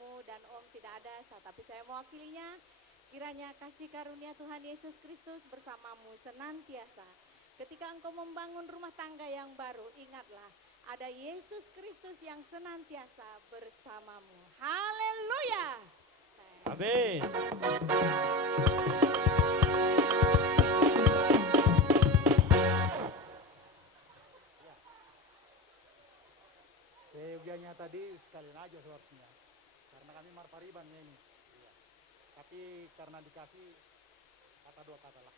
kamu dan Om tidak ada, tapi saya mewakilinya. Kiranya kasih karunia Tuhan Yesus Kristus bersamamu senantiasa. Ketika engkau membangun rumah tangga yang baru, ingatlah ada Yesus Kristus yang senantiasa bersamamu. Haleluya. Amin. Seyogianya tadi sekali aja seharusnya, karena kami marparibannya ini. Iya. Tapi karena dikasih kata dua kata lah.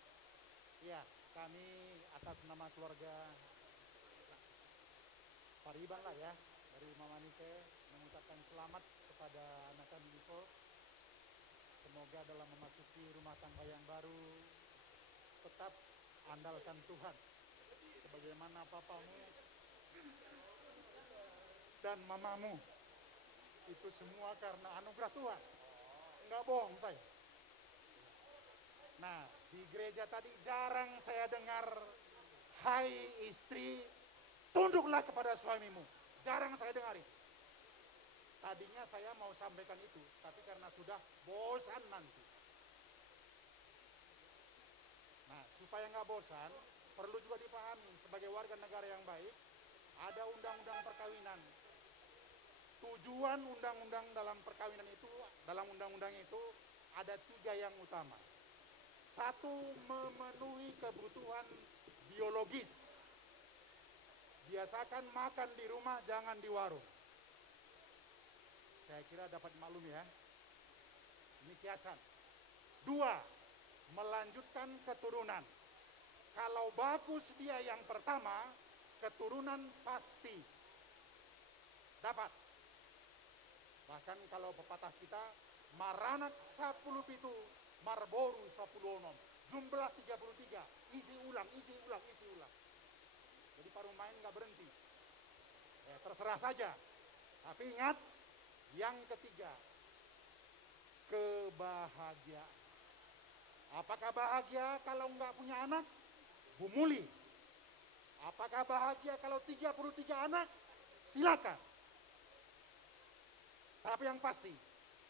Iya, kami atas nama keluarga Pariban lah ya, dari Mama Nike mengucapkan selamat kepada anak kami Niko. Semoga dalam memasuki rumah tangga yang baru tetap andalkan Tuhan. Sebagaimana papamu dan mamamu, itu semua karena anugerah Tuhan. Enggak bohong saya. Nah, di gereja tadi jarang saya dengar, hai istri, tunduklah kepada suamimu. Jarang saya dengarin. Tadinya saya mau sampaikan itu, tapi karena sudah bosan nanti. Nah, supaya nggak bosan, perlu juga dipahami sebagai warga negara yang baik, ada undang-undang perkawinan. Tujuan undang-undang dalam perkawinan itu, dalam undang-undang itu ada 3 yang utama. 1, memenuhi kebutuhan biologis. Biasakan makan di rumah, jangan di warung. Saya kira dapat maklum ya. Ini kiasan. 2, melanjutkan keturunan. Kalau bagus dia yang pertama, keturunan pasti dapat. Bahkan kalau pepatah kita, maranak 10 pitu, marboru 10 onom. Jumlah 33, isi ulang, isi ulang, isi ulang. Jadi paruh main nggak berhenti. Ya, terserah saja. Tapi ingat, yang ketiga, kebahagiaan. Apakah bahagia kalau nggak punya anak? Bumuli. Apakah bahagia kalau 33 anak? Silakan. Tapi yang pasti,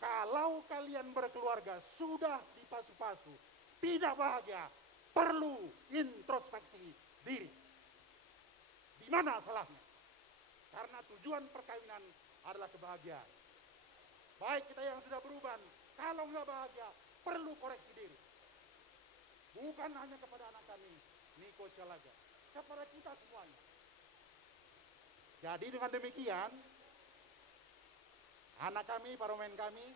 kalau kalian berkeluarga sudah dipasu-pasu, tidak bahagia, perlu introspeksi diri. Di mana salahnya? Karena tujuan perkawinan adalah kebahagiaan. Baik kita yang sudah berubah, kalau nggak bahagia, perlu koreksi diri. Bukan hanya kepada anak kami, Niko Sialaga, kepada kita semuanya. Jadi dengan demikian, anak kami, paromen kami,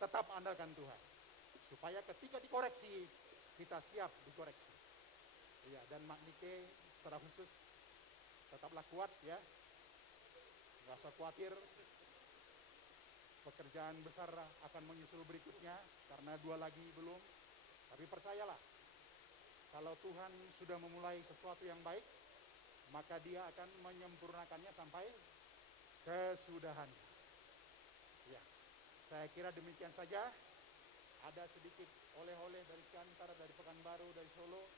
tetap andalkan Tuhan. Supaya ketika dikoreksi, kita siap dikoreksi. Ya, dan Mak Nike secara khusus, tetaplah kuat ya. Gak usah khawatir, pekerjaan besar akan menyusul berikutnya, karena 2 lagi belum. Tapi percayalah, kalau Tuhan sudah memulai sesuatu yang baik, maka dia akan menyempurnakannya sampai kesudahannya. Ya, saya kira demikian saja. Ada sedikit oleh-oleh dari Siantar, dari Pekanbaru, dari Solo.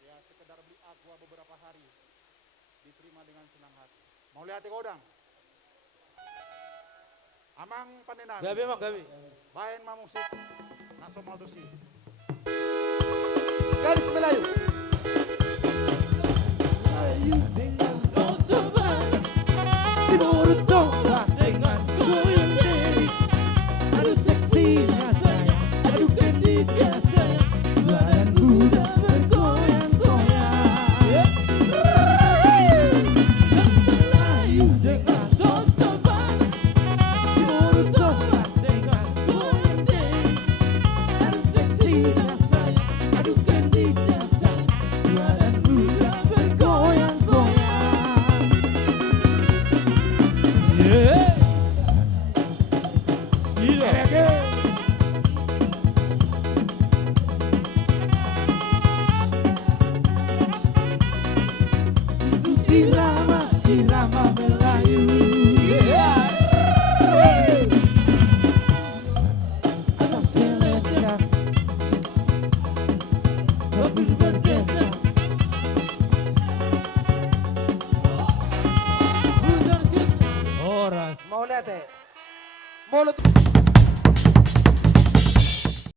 Ya, sekedar beli aqua beberapa hari. Diterima dengan senang hati. Mau lihat kodang? Amang pandenan. Gabi mak gabi. Bain ma musik. Naso maldosi. Garis Melayu. Melayu dengan coba si burung coba dengan goyang diri. Aduh seksinya saya, aduh kendiknya saya, tua dan muda bergoyang-goyang. Melayu dengan coba si burung coba dengan goyang diri. Aduh seksinya saya, aduh kendiknya saya, tua dan muda bergoyang-goyang. Yeah. Itu irama Melayu. Atas selera sambil berdeka. Hujan Oras. Mau lihat Mulut